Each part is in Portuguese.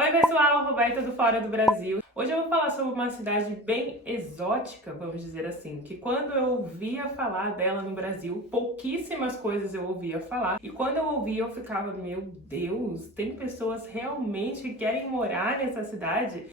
Oi pessoal, Roberta do Fora do Brasil. Hoje eu vou falar sobre uma cidade bem exótica, vamos dizer assim, que quando eu ouvia falar dela no Brasil, pouquíssimas coisas eu ouvia falar, e quando eu ouvia eu ficava, meu Deus, tem pessoas realmente que querem morar nessa cidade?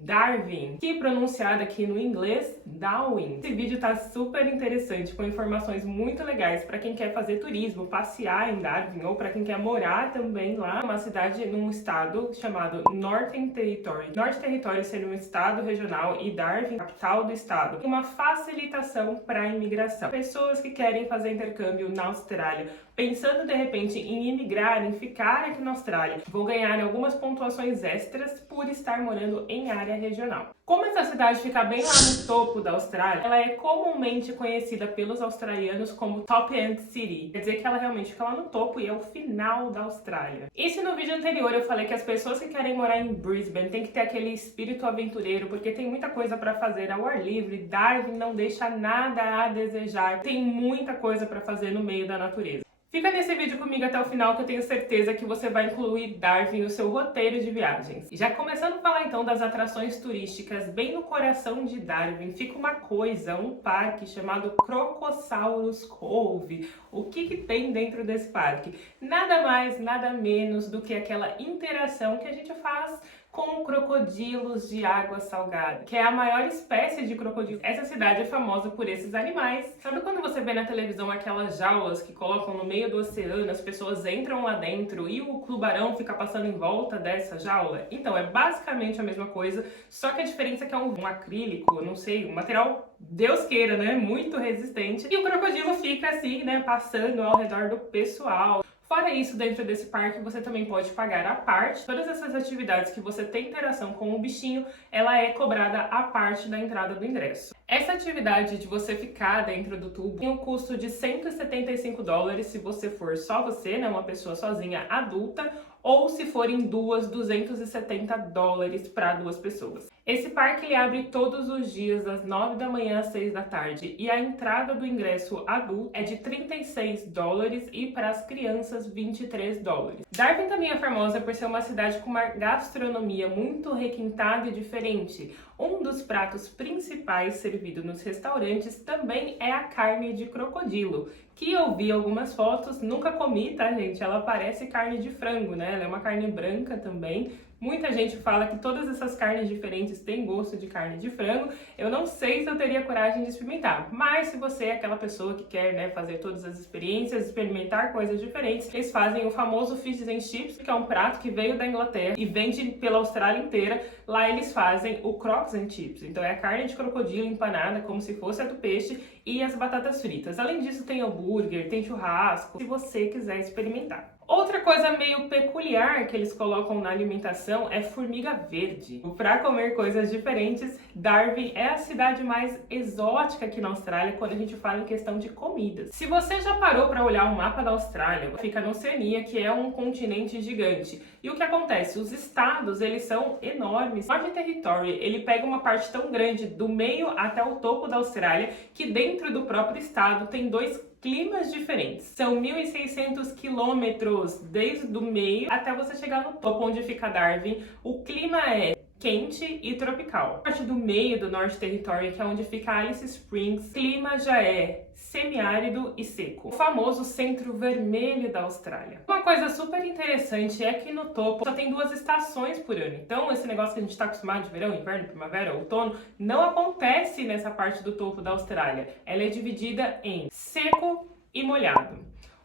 Darwin, que pronunciado aqui no inglês, Darwin. Esse vídeo tá super interessante, com informações muito legais para quem quer fazer turismo, passear em Darwin, ou para quem quer morar também lá, uma cidade num estado chamado Northern Territory. Norte Territory seria um estado regional e Darwin, capital do estado. Uma facilitação para a imigração. Pessoas que querem fazer intercâmbio na Austrália, pensando de repente em imigrar, em ficar aqui na Austrália, vão ganhar algumas pontuações extras por estar morando em área regional. Como essa cidade fica bem lá no topo da Austrália, ela é comumente conhecida pelos australianos como Top End City. Quer dizer que ela realmente fica lá no topo e é o final da Austrália. E se no vídeo anterior eu falei que as pessoas que querem morar em Brisbane têm que ter aquele espírito aventureiro, porque tem muita coisa para fazer ao ar livre, Darwin não deixa nada a desejar, tem muita coisa para fazer no meio da natureza. Fica nesse vídeo comigo até o final que eu tenho certeza que você vai incluir Darwin no seu roteiro de viagens. E já começando a falar então das atrações turísticas, bem no coração de Darwin fica uma coisa, um parque chamado Crocosaurus Cove. O que tem dentro desse parque? Nada mais, nada menos do que aquela interação que a gente faz com crocodilos de água salgada, que é a maior espécie de crocodilo. Essa cidade é famosa por esses animais. Sabe quando você vê na televisão aquelas jaulas que colocam no meio do oceano, as pessoas entram lá dentro e o tubarão fica passando em volta dessa jaula? Então, é basicamente a mesma coisa, só que a diferença é que é um acrílico, não sei, um material, Deus queira, né? Muito resistente. E o crocodilo fica assim, né, passando ao redor do pessoal. Fora isso, dentro desse parque você também pode pagar à parte. Todas essas atividades que você tem interação com o bichinho, ela é cobrada à parte da entrada do ingresso. Essa atividade de você ficar dentro do tubo tem um custo de $175 se você for só você, né, uma pessoa sozinha adulta, ou se forem duas, $270 para duas pessoas. Esse parque ele abre todos os dias das 9 da manhã às 6 da tarde e a entrada do ingresso adulto é de $36 e para as crianças $23. Darwin também é famosa por ser uma cidade com uma gastronomia muito requintada e diferente. Um dos pratos principais servido nos restaurantes também é a carne de crocodilo, que eu vi algumas fotos, nunca comi, tá, gente? Ela parece carne de frango, né? Ela é uma carne branca também. Muita gente fala que todas essas carnes diferentes têm gosto de carne de frango. Eu não sei se eu teria coragem de experimentar, mas se você é aquela pessoa que quer, né, fazer todas as experiências, experimentar coisas diferentes, eles fazem o famoso Fish and Chips, que é um prato que veio da Inglaterra e vende pela Austrália inteira. Lá eles fazem o Crocs and Chips, então é a carne de crocodilo empanada como se fosse a do peixe e as batatas fritas. Além disso tem hambúrguer, tem churrasco, se você quiser experimentar. Outra coisa meio peculiar que eles colocam na alimentação é formiga verde. Para comer coisas diferentes, Darwin é a cidade mais exótica aqui na Austrália quando a gente fala em questão de comidas. Se você já parou para olhar o mapa da Austrália, fica na Oceania, que é um continente gigante. E o que acontece? Os estados, eles são enormes. O Northern Territory, ele pega uma parte tão grande do meio até o topo da Austrália, que dentro do próprio estado tem dois climas diferentes. São 1.600 quilômetros desde o meio até você chegar no topo onde fica Darwin. O clima é quente e tropical. A parte do meio do Norte Territory, que é onde fica Alice Springs, o clima já é semiárido e seco. O famoso centro vermelho da Austrália. Uma coisa super interessante é que no topo só tem 2 estações por ano. Então esse negócio que a gente está acostumado de verão, inverno, primavera, outono, não acontece nessa parte do topo da Austrália. Ela é dividida em seco e molhado.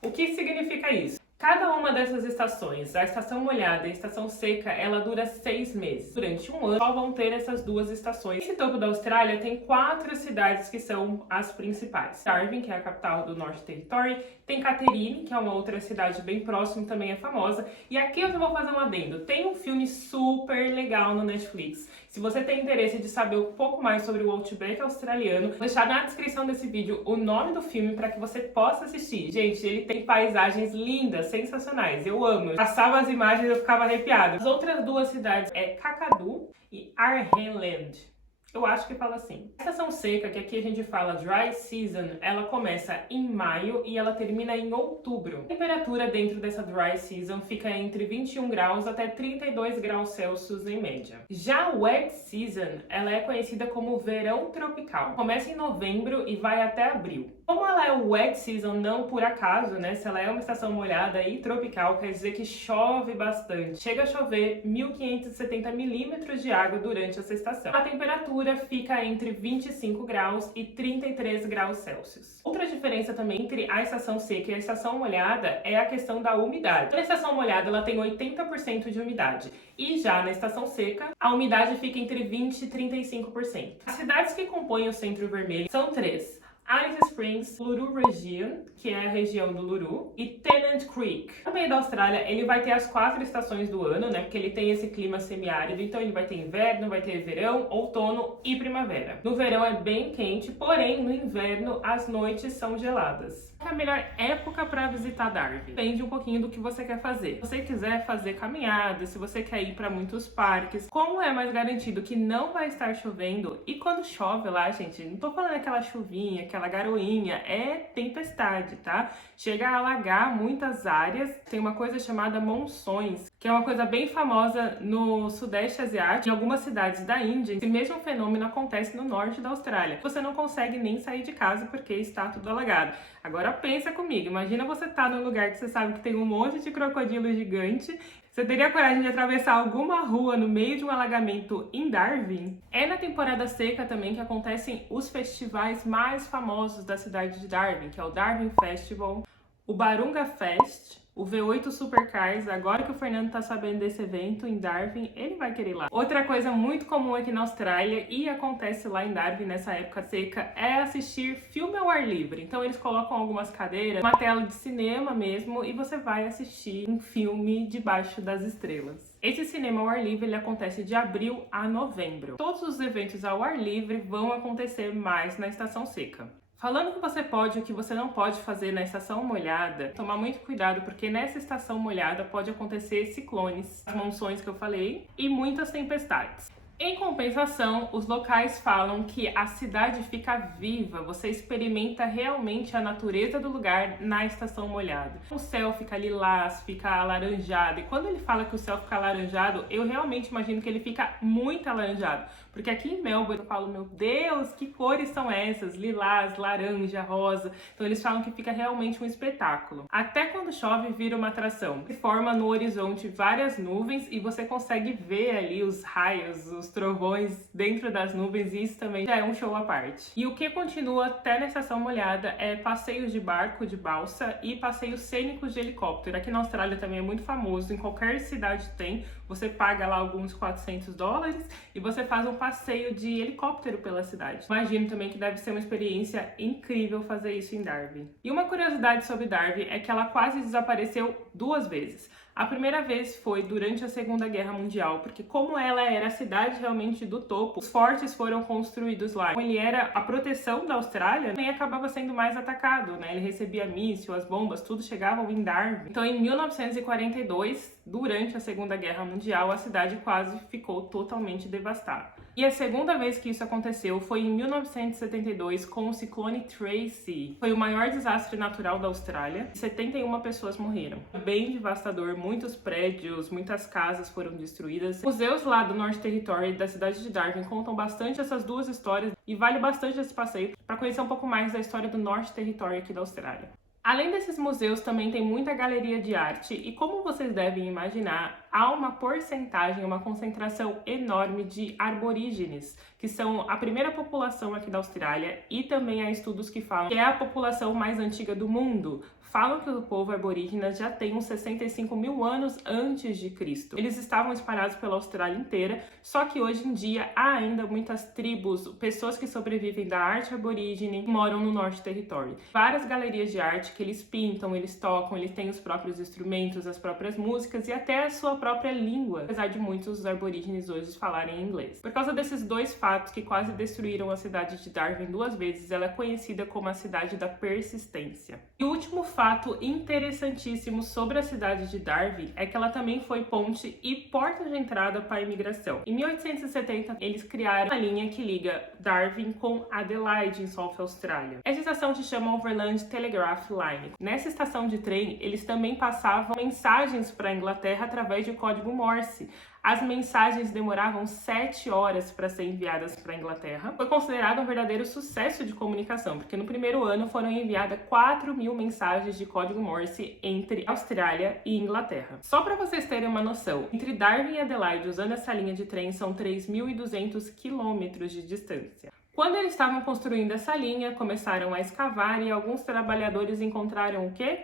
O que significa isso? Cada uma dessas estações, a estação molhada e a estação seca, ela dura 6 meses. Durante um ano, só vão ter essas 2 estações. Esse topo da Austrália tem 4 cidades que são as principais. Darwin, que é a capital do Norte Territory, tem Catherine, que é uma outra cidade bem próxima, também é famosa. E aqui eu vou fazer um adendo. Tem um filme super legal no Netflix. Se você tem interesse de saber um pouco mais sobre o Outback australiano, vou deixar na descrição desse vídeo o nome do filme para que você possa assistir. Gente, ele tem paisagens lindas, sensacionais. Eu amo. Passava as imagens e eu ficava arrepiada. As outras 2 cidades é Kakadu e Arnhem Land. Eu acho que fala assim. A estação seca, que aqui a gente fala dry season, ela começa em maio e ela termina em outubro. A temperatura dentro dessa dry season fica entre 21 graus até 32 graus Celsius em média. Já a wet season, ela é conhecida como verão tropical. Começa em novembro e vai até abril. Como ela é wet season, não por acaso, né? Se ela é uma estação molhada e tropical, quer dizer que chove bastante. Chega a chover 1.570 milímetros de água durante essa estação. A temperatura fica entre 25 graus e 33 graus Celsius. Outra diferença também entre a estação seca e a estação molhada é a questão da umidade. Na estação molhada, ela tem 80% de umidade. E já na estação seca, a umidade fica entre 20% e 35%. As cidades que compõem o Centro Vermelho são 3. Alice Springs, Luru Region, que é a região do Luru, e Tennant Creek. No meio da Austrália, ele vai ter as 4 estações do ano, né? Porque ele tem esse clima semiárido, então ele vai ter inverno, vai ter verão, outono e primavera. No verão é bem quente, porém no inverno as noites são geladas. Qual é a melhor época para visitar Darwin? Depende um pouquinho do que você quer fazer. Se você quiser fazer caminhadas, se você quer ir para muitos parques, como é mais garantido que não vai estar chovendo, e quando chove lá, gente, não tô falando aquela chuvinha, aquela garoinha, é tempestade, tá? Chega a alagar muitas áreas. Tem uma coisa chamada monções, que é uma coisa bem famosa no Sudeste Asiático, em algumas cidades da Índia. Esse mesmo fenômeno acontece no norte da Austrália. Você não consegue nem sair de casa porque está tudo alagado. Agora pensa comigo, imagina você tá num lugar que você sabe que tem um monte de crocodilo gigante. Você teria coragem de atravessar alguma rua no meio de um alagamento em Darwin? É na temporada seca também que acontecem os festivais mais famosos da cidade de Darwin, que é o Darwin Festival, o Barunga Fest, o V8 Supercars. Agora que o Fernando tá sabendo desse evento em Darwin, ele vai querer ir lá. Outra coisa muito comum aqui na Austrália e acontece lá em Darwin nessa época seca é assistir filme ao ar livre. Então eles colocam algumas cadeiras, uma tela de cinema mesmo, e você vai assistir um filme debaixo das estrelas. Esse cinema ao ar livre ele acontece de abril a novembro. Todos os eventos ao ar livre vão acontecer mais na estação seca. Falando o que você pode e o que você não pode fazer na estação molhada, tomar muito cuidado porque nessa estação molhada pode acontecer ciclones, as monções que eu falei, e muitas tempestades. Em compensação, os locais falam que a cidade fica viva, você experimenta realmente a natureza do lugar na estação molhada. O céu fica lilás, fica alaranjado, e quando ele fala que o céu fica alaranjado, eu realmente imagino que ele fica muito alaranjado, porque aqui em Melbourne eu falo, meu Deus, que cores são essas? Lilás, laranja, rosa. Então eles falam que fica realmente um espetáculo. Até quando chove vira uma atração. Se forma no horizonte várias nuvens e você consegue ver ali os raios, os trovões dentro das nuvens, e isso também já é um show à parte. E o que continua até na estação molhada é passeios de barco, de balsa e passeios cênicos de helicóptero. Aqui na Austrália também é muito famoso, em qualquer cidade tem. Você paga lá alguns $400 e você faz um passeio de helicóptero pela cidade. Imagino também que deve ser uma experiência incrível fazer isso em Darwin. E uma curiosidade sobre Darwin é que ela quase desapareceu 2 vezes. A primeira vez foi durante a Segunda Guerra Mundial, porque como ela era a cidade realmente do topo, os fortes foram construídos lá. Como ele era a proteção da Austrália, nem acabava sendo mais atacado, né? Ele recebia míssil, as bombas, tudo chegavam em Darwin. Então, em 1942, durante a Segunda Guerra Mundial, a cidade quase ficou totalmente devastada. E a segunda vez que isso aconteceu foi em 1972 com o ciclone Tracy. Foi o maior desastre natural da Austrália. 71 pessoas morreram. Bem devastador, muitos prédios, muitas casas foram destruídas. Museus lá do North Territory da cidade de Darwin contam bastante essas duas histórias e vale bastante esse passeio para conhecer um pouco mais da história do North Territory aqui da Austrália. Além desses museus, também tem muita galeria de arte e, como vocês devem imaginar, há uma porcentagem, uma concentração enorme de aborígenes, que são a primeira população aqui da Austrália, e também há estudos que falam que é a população mais antiga do mundo. Falam que o povo aborígena já tem uns 65 mil anos antes de Cristo. Eles estavam espalhados pela Austrália inteira, só que hoje em dia há ainda muitas tribos, pessoas que sobrevivem da arte aborígene, que moram no Norte Territory. Várias galerias de arte que eles pintam, eles tocam, eles têm os próprios instrumentos, as próprias músicas e até a sua própria língua, apesar de muitos dos aborígenes hoje falarem inglês. Por causa desses dois fatos que quase destruíram a cidade de Darwin 2 vezes, ela é conhecida como a cidade da persistência. E o último fato interessantíssimo sobre a cidade de Darwin é que ela também foi ponte e porta de entrada para a imigração. Em 1870, eles criaram a linha que liga Darwin com Adelaide, em South Austrália. Essa estação se chama Overland Telegraph Line. Nessa estação de trem, eles também passavam mensagens para a Inglaterra através de código Morse. As mensagens demoravam 7 horas para ser enviadas para a Inglaterra. Foi considerado um verdadeiro sucesso de comunicação, porque no primeiro ano foram enviadas 4.000 mensagens de código Morse entre Austrália e Inglaterra. Só para vocês terem uma noção, entre Darwin e Adelaide, usando essa linha de trem, são 3.200 quilômetros de distância. Quando eles estavam construindo essa linha, começaram a escavar e alguns trabalhadores encontraram o quê?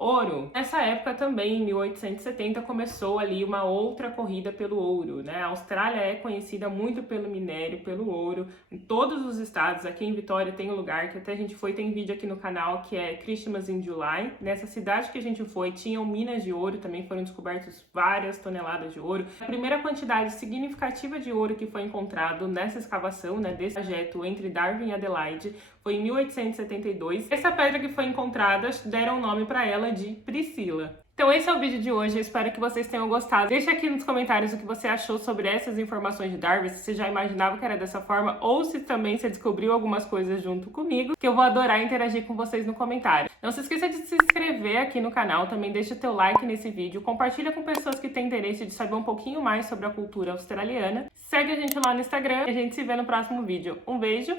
Ouro. Nessa época também, em 1870, começou ali uma outra corrida pelo ouro, né? A Austrália é conhecida muito pelo minério, pelo ouro. Em todos os estados, aqui em Vitória tem um lugar que até a gente foi, tem vídeo aqui no canal, que é Christmas in July. Nessa cidade que a gente foi, tinham minas de ouro, também foram descobertas várias toneladas de ouro. A primeira quantidade significativa de ouro que foi encontrado nessa escavação, né, desse trajeto entre Darwin e Adelaide, foi em 1872. Essa pedra que foi encontrada, deram o nome para ela de Priscila. Então esse é o vídeo de hoje, eu espero que vocês tenham gostado. Deixa aqui nos comentários o que você achou sobre essas informações de Darwin, se você já imaginava que era dessa forma, ou se também você descobriu algumas coisas junto comigo, que eu vou adorar interagir com vocês no comentário. Não se esqueça de se inscrever aqui no canal, também deixa o teu like nesse vídeo, compartilha com pessoas que têm interesse de saber um pouquinho mais sobre a cultura australiana. Segue a gente lá no Instagram e a gente se vê no próximo vídeo. Um beijo,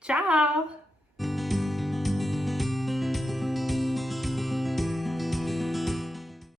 tchau!